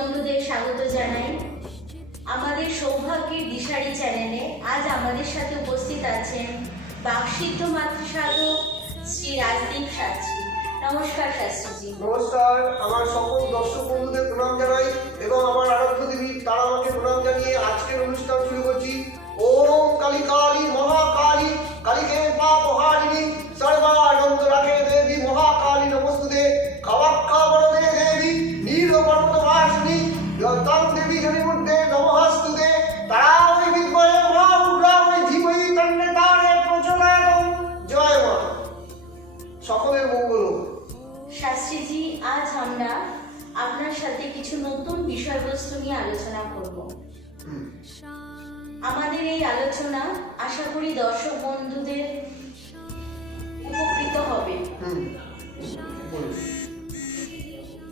বন্ধুদের স্বাগত জানাই আমাদের সৌভাগ্যের দিশারি চ্যানেলে। আজ আমাদের সাথে উপস্থিত আছেন বাকসিদ্ধ মাতৃসাধক শ্রী রাজদীপ শাস্ত্রী। নমস্কার শাস্ত্রীজি। নমস্কার, আমার সকল দর্শক বন্ধুদের প্রণাম জানাই এবং আমার আরাধ্য দেবী তারা আমাকে প্রণাম জানিয়ে আজকের অনুষ্ঠান শুরু করছি। ওম কালী কালী মহাকালী কালীকে পাপহারিণী সর্বানন্দ রাখে দেবী মহাকালী নমস্তুতে কামাখ্যা বরদে দেবী নীলকণ্ঠ বাসিনী তাং দেবী জনিমূর্তে নমস্তুতে তারাই বিদ্ময়ে মহা উগ্রাময় ধীমহি তন্নে তারে প্রচোদয়াৎ। জয় মা, সকলের মঙ্গল হোক। শাস্ত্রীজি, আজ আমরা আপনার সাথে কিছু নতুন বিষয়বস্তু নিয়ে আলোচনা করব। আমাদের এই আলোচনা আশা করি দর্শক বন্ধুদের উপকৃত হবে।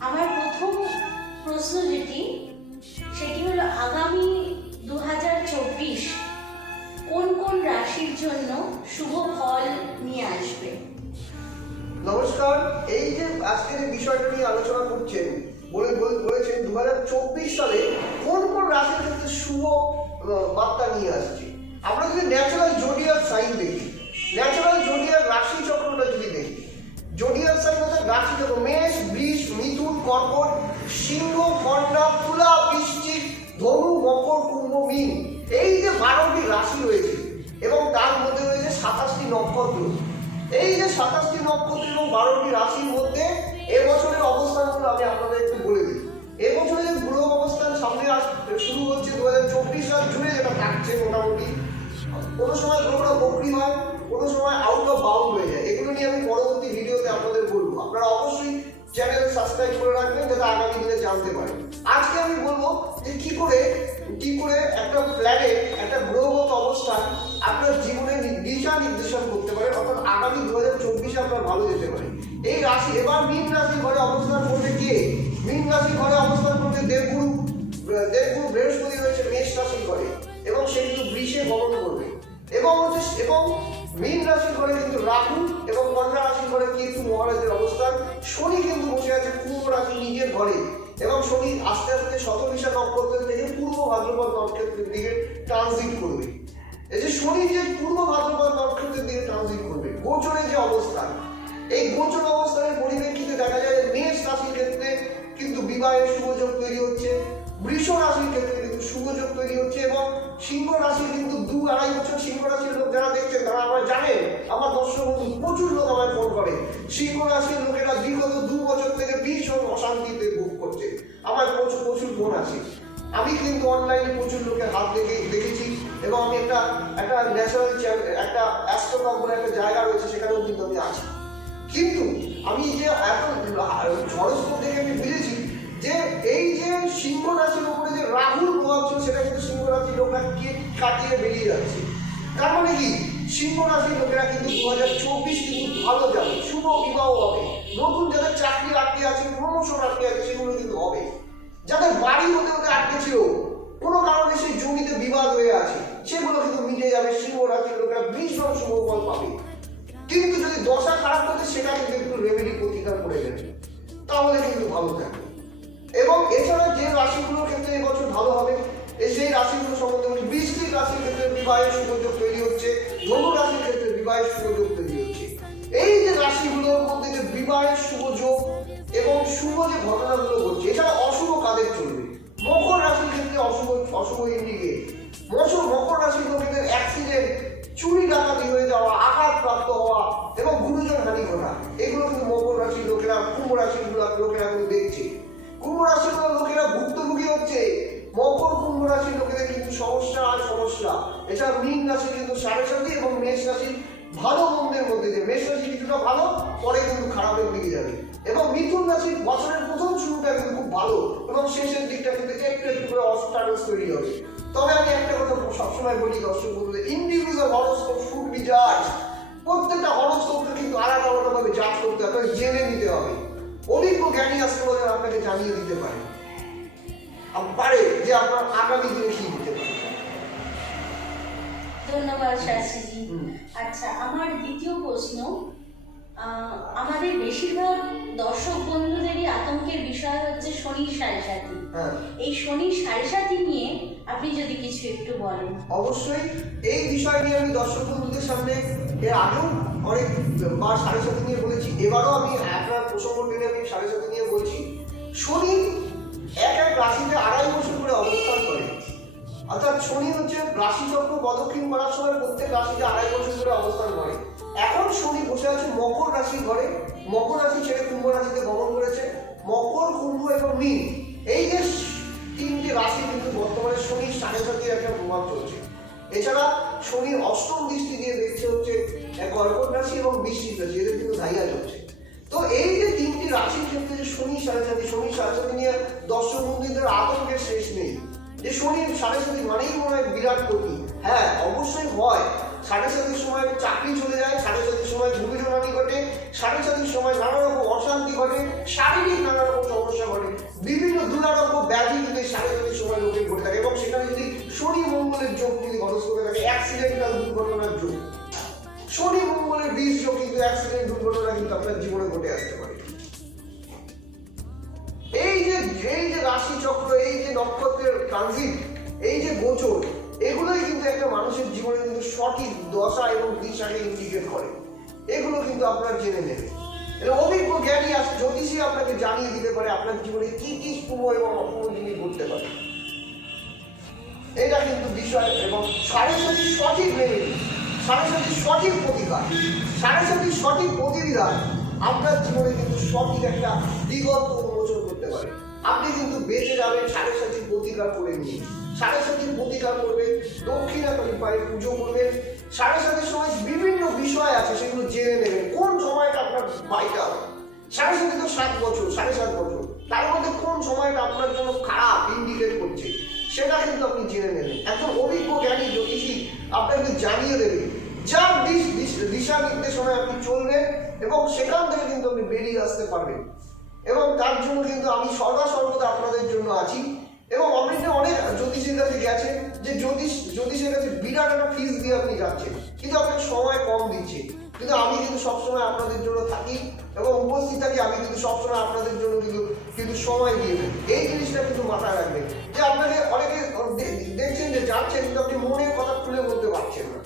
আমার প্রথম প্রশ্ন সেটি হলো আগামী 2024 কোন কোন রাশির জন্য শুভ ফল নিয়ে আসবে? নমস্কার, এই যে আজকের এই বিষয়টা নিয়ে আলোচনা করছেন বলেছেন 2024 সালে কোন কোন রাশির ক্ষেত্রে শুভ বার্তা নিয়ে আসছে। আমরা যদি ন্যাচারাল জোডিয়াক সাইন দেখি, ন্যাচারাল জোডিয়াক রাশি চক্রটা যদি দেখি, জোডিয়াক সাইন হচ্ছে রাশি চক্র মেষ, বৃষ, মিথুন, কর্কট, সিংহ, কন্যা, তুলা, বৃশ্চিক, ধনু, মকর, কুম্ভ, মীন, এই যে 12টি রাশি রয়েছে এবং তার মধ্যে রয়েছে 27টি নক্ষত্র। এই যে 27টি নক্ষত্র এবং 12টি রাশির মধ্যে এবছরের অবস্থানগুলো আমি আপনাদের একটু বলে দিই। এবছরে যে গ্রহ অবস্থান সামনে শুরু হচ্ছে 2024 সাল জুড়ে, যেটা থাকছে মোটামুটি কোনো সময় গ্রহটা বক্রি হয়, কোনো সময় আউট অফ বাউন্ড হয়ে যায়। এগুলো নিয়ে আমি পরবর্তী ভিডিওতে আপনাদের বলবো। আপনারা অবশ্যই চ্যানেল সাবস্ক্রাইব করে রাখবেন যাতে আগামী দিনে জানতে পারেন। আজকে আমি বলবো যে কি করে একটা প্ল্যানেট, একটা গ্রহগত অবস্থান আপনার জীবনে দিশা নির্দেশন করতে পারে, অর্থাৎ আগামী 2024 আপনার ভালো যেতে পারে। এই রাশি এবার মীন রাশির ঘরে অবস্থান করবে কে? মীন রাশির ঘরে অবস্থান করবে দেবগুরু বৃহস্পতি রয়েছে মেষ রাশির ঘরে এবং সে কিন্তু বৃষে গমন করবে এবং মীন রাশির ঘরে কিন্তু রাহু এবং কন্যা রাশির ঘরে কেতু মহারাজের অবস্থান। শনি কিন্তু বসে আছে কুম্ভ রাশি নিজের ঘরে এবং শনি আস্তে আস্তে শতভিষা নক্ষত্রের থেকে পূর্ব ভাদ্রপদ নক্ষত্রের দিকে ট্রানজিট করবে। এই যে শনি যে পূর্ব ভাদ্রপদ নক্ষত্রের দিকে ট্রানজিট করবে, গোচরের যে অবস্থান, এই গোচর অবস্থানের পরিপ্রেক্ষিতে দেখা যায় মেষ রাশির ক্ষেত্রে কিন্তু বিবাহের শুভযোগ তৈরি হচ্ছে, বৃষ রাশির ক্ষেত্রে কিন্তু শুভযোগ তৈরি হচ্ছে এবং সিংহ রাশির কিন্তু 2-2.5 বছর সিংহ রাশির লোক যারা দেখছেন তারা আমার জানেন, আমার দর্শক বন্ধু প্রচুর লোক আমায় ফোন করে। সিংহ রাশির লোকেরা বিগত 2 বছর থেকে ভীষণ অশান্তিতে ভোগ করছে। আমার প্রচুর ফোন আছে। আমি কিন্তু অনলাইনে প্রচুর লোকের হাত দেখেছি এবং আমি একটা ন্যাশনাল একটা অ্যাস্ট্রোলগ বলে একটা জায়গা রয়েছে, সেখানেও কিন্তু আমি আছি। কিন্তু আমি যে এত ঝড়স্প দেখে আমি বুঝেছি যে এই যে সিংহ রাশির উপরে যে রাহুর প্রভাব ছিল সেটা কিন্তু সিংহ রাশির লোকরা কাটিয়ে বেরিয়ে যাচ্ছে। তার মানে কি, সিংহ রাশির লোকেরা কিন্তু 2024 কিন্তু ভালো যাবে, শুভ বিবাহ হবে, নতুন যাদের চাকরি আটকে আছে, প্রমোশন আটকে আছে সেগুলো কিন্তু হবে, যাদের বাড়ি হতে আটকে ছিল কোনো কারণে সেই জমিতে বিবাদ হয়ে আছে সেগুলো কিন্তু মিটে যাবে। সিংহ রাশির লোকেরা ভীষণ শুভ ফল পাবে। কিন্তু যদি দশা খারাপ হতে সেটা কিন্তু একটু রেমেডি প্রতিকার করে দেবে, তাহলে কিন্তু ভালো থাকবে। এবং এছাড়া যে রাশিগুলোর ক্ষেত্রে এবছর ভালো হবে সেই রাশিগুলো সম্বন্ধে বৃশ্চিক রাশির ক্ষেত্রে বিবাহের শুভযোগ তৈরি হচ্ছে, ধনু রাশির ক্ষেত্রে বিবাহের শুভযোগ তৈরি হচ্ছে। এই যে রাশিগুলোর মধ্যে যে বিবাহের শুভযোগ এবং শুভ যে ঘটনাগুলো ঘটছে, এছাড়া অশুভ কাদের চলবে। মকর রাশির ক্ষেত্রে অশুভ ইন্ডিকেট, মকর রাশির লোকেদের অ্যাক্সিডেন্ট, চুরি ডাকাতি হয়ে যাওয়া, আঘাতপ্রাপ্ত হওয়া এবং গুরুজন হানি ঘটা, এগুলো কিন্তু মকর রাশির লোকেরা, কুম্ভ রাশির লোকেরা কিন্তু দেখছে। কুম্ভ রাশির লোকেরা ভুক্তভোগী হচ্ছে। মকর কুম্ভ রাশির লোকেদের কিন্তু সমস্যা আর সমস্যা। এছাড়া মীন রাশি কিন্তু সাড়ে সাথে এবং মেষ রাশির ভালো মন্দের মধ্যে যে মেষ রাশি কিছুটা ভালো, পরে কিন্তু খারাপের দিকে যাবে এবং মিথুন রাশির বছরের প্রথম শুরুটা কিন্তু খুব ভালো এবং শেষের দিকটা কিন্তু একটু করে অস্টারেন্স তৈরি হবে। তবে আমি একটা কথা সবসময় বলি দর্শক বন্ধুদের, ইন্ডিভিজুয়াল হরোস্কোপ শুড বি জাজ। প্রত্যেকটা হরোস্কোপকে কিন্তু আলাদা ভাবে জাজ করতে হবে, জেনে নিতে হবে। অভিজ্ঞ জ্ঞানী অ্যাস্ট্রোলজার আপনাকে জানিয়ে দিতে পারে যে আপনার আগামী দিনে কি হতে পারে। ধন্যবাদ শাস্ত্রীজি। আচ্ছা, আমার দ্বিতীয় প্রশ্ন, আমাদের বেশিরভাগ দর্শক বন্ধুদেরই আতঙ্কের বিষয় হচ্ছে শনির সাড়ে সাথী। হ্যাঁ, এই শনির সাড়ে সাথী নিয়ে আপনি যদি কিছু একটু বলেন। অবশ্যই এই বিষয় নিয়ে আমি দর্শক বন্ধুদের সামনে এর আগেও অনেকবার সাড়ে সাথে নিয়ে বলেছি, এবারও আমি আপনার প্রসঙ্গ টেনে আমি সাড়ে সাথে নিয়ে বলছি। শনি এক এক রাশিতে 2.5 বছর করে অবস্থান করে, অর্থাৎ শনি হচ্ছে রাশিচক্র প্রদক্ষিণ করার সময় প্রত্যেক রাশিতে 2.5 বছর করে অবস্থান করে। এখন শনি বসে আছে মকর রাশির ঘরে, মকর রাশি ছেড়ে কুম্ভ রাশিতে গমন করেছে। মকর, কুম্ভ এবং মীন, এই যে 3টে রাশি কিন্তু বর্তমানে শনির সাড়ে সাথীর একটা প্রভাব চলছে। এছাড়া শনির অষ্টম দৃষ্টি দিয়ে দেখছে হচ্ছে কর্কট রাশি এবং বৃশ্চিক রাশি, এদের কিন্তু ধাইয়া চলছে। তো এই যে 3টি রাশির ক্ষেত্রে যে শনি সাড়ে সাথী নিয়ে দর্শক বন্ধুদের আতঙ্কের শেষ নেই। যে শনির সাড়ে সাথী মানেই মনে হয় বিরাট ক্ষতি। হ্যাঁ, অবশ্যই হয়। সাড়ে সাথীর সময় চাকরি চলে যায়, সাড়ে সাথীর সময় ভূমিজনানি ঘটে, সাড়ে সাথীর সময় নানা রকম অশান্তি ঘটে, শারীরিক নানা রকম সমস্যা ঘটে, বিভিন্ন দুরারোগ্য ব্যাধি কিন্তু সাড়ে সাথীর সময় লোকের ঘটে থাকে। এবং সেখানে যদি শনি মঙ্গলের যোগ যদি ঘটে থাকে, অ্যাক্সিডেন্টাল দুর্ঘটনার যোগ, শনি মঙ্গলের বিষ যোগ কিন্তু অ্যাক্সিডেন্ট দুর্ঘটনা কিন্তু আপনার জীবনে ঘটে আসতে পারে। এই যে রাশি চক্র, এই যে নক্ষত্রের ট্রানজিট, এই যে গোচর, এগুলোই কিন্তু একটা মানুষের জীবনে কিন্তু সঠিক দশা এবং দিশাকে ইন্ডিকেট করে। এগুলো কিন্তু আপনার জেনে নেবে। অভিজ্ঞ জ্ঞানী আছে, জ্যোতিষী আপনাকে জানিয়ে দিতে পারে আপনার জীবনে কি কি শুভ এবং অশুভ জিনিস ঘটতে পারে। এটা কিন্তু বিষয়। এবং সাড়ে সাথীর সঠিক রেমেডি, সাড়ে সাথীর সঠিক প্রতিকার, সাড়ে সাথীর সঠিক প্রতিবিধান আপনার জীবনে কিন্তু সঠিক একটা দিগন্ত উন্মোচন করতে পারে। আপনি কিন্তু বেঁচে যাবেন সাড়ে সাথীর প্রতিকার করে নিয়ে। সাড়ে সাথীর প্রতিকার করবে, দক্ষিণাকালী পায়ে পুজো করবেন। সাড়ে সাথীর সময় বিভিন্ন বিষয় আছে, সেগুলো জেনে নেবেন কোন সময়টা আপনার ভাইটাল। সাড়ে সাথী তো 7 বছর, 7.5 বছর, তার মধ্যে কোন সময়টা আপনার জন্য খারাপ ইন্ডিকেট করছে সেটা কিন্তু আপনি জেনে নেবেন। একজন অভিজ্ঞ জ্ঞানী জ্যোতিষী আপনাকে জানিয়ে দেবে, যার দিশা নির্দেশনায় আপনি চলবেন এবং সেখান থেকে কিন্তু আপনি বেরিয়ে আসতে পারবেন। এবং তার জন্য কিন্তু আমি সর্বদা আপনাদের জন্য আছি। এবং অমৃতে অনেক জ্যোতিষের কাছে গেছেন, যে জ্যোতিষের কাছে বিরাট একটা ফিস দিয়ে আপনি যাচ্ছেন, কিন্তু আপনাকে সময় কম দিচ্ছে। কিন্তু আমি কিন্তু সবসময় আপনাদের জন্য থাকি এবং উপস্থিত থাকি। আমি কিন্তু সবসময় আপনাদের জন্য কিন্তু সময় দিয়ে দেবো। এই জিনিসটা কিন্তু মাথায় রাখবেন, যে আপনাকে অনেকে দেখছেন যে যাচ্ছেন, কিন্তু আপনি মনের কথা খুলে বলতে পারছেন না।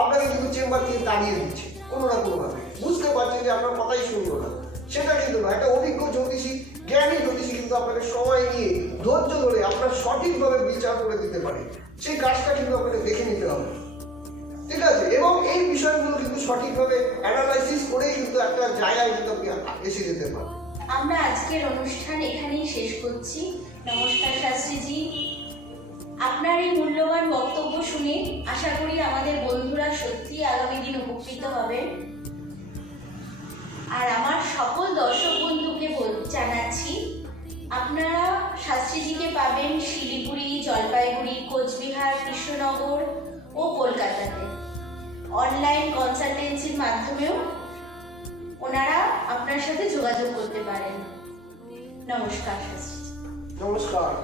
আপনাকে কিন্তু চেম্বার থেকে তাড়িয়ে দিচ্ছে কোনো না কোনোভাবে, বুঝতে পারছেন যে আপনার কথাই শুনলো না। সেটা কিন্তু না, একটা অভিজ্ঞ জ্যোতিষী, জ্ঞানী জ্যোতিষী কিন্তু আপনাকে সময় নিয়ে ধৈর্য ধরে আপনার সঠিকভাবে বিচার করে দিতে পারে। সেই কাজটা কিন্তু আপনাকে দেখে নিতে হবে, ঠিক আছে? এবং এই বিষয়গুলো কিন্তু সঠিকভাবে অ্যানালাইসিস করেই কিন্তু একটা জায়গায় কিন্তু আপনি এসে যেতে পারেন। আমরা আজকের অনুষ্ঠান এখানেই শেষ করছি। নমস্কার শাস্ত্রীজি। আপনার এই মূল্যবান বক্তব্য শুনে আশা করি আমাদের বন্ধুরা সত্যি আগামী দিন উপকৃত হবেন। আর আমার সকল দর্শক বন্ধুকে জানাচ্ছি, আপনারা শাস্ত্রীজিকে পাবেন শিলিগুড়ি, জলপাইগুড়ি, কোচবিহার, কৃষ্ণনগর ও কলকাতাতে। অনলাইন কনসালটেন্সির মাধ্যমেও ওনারা আপনার সাথে যোগাযোগ করতে পারেন। নমস্কার শাস্ত্রীজি। নমস্কার।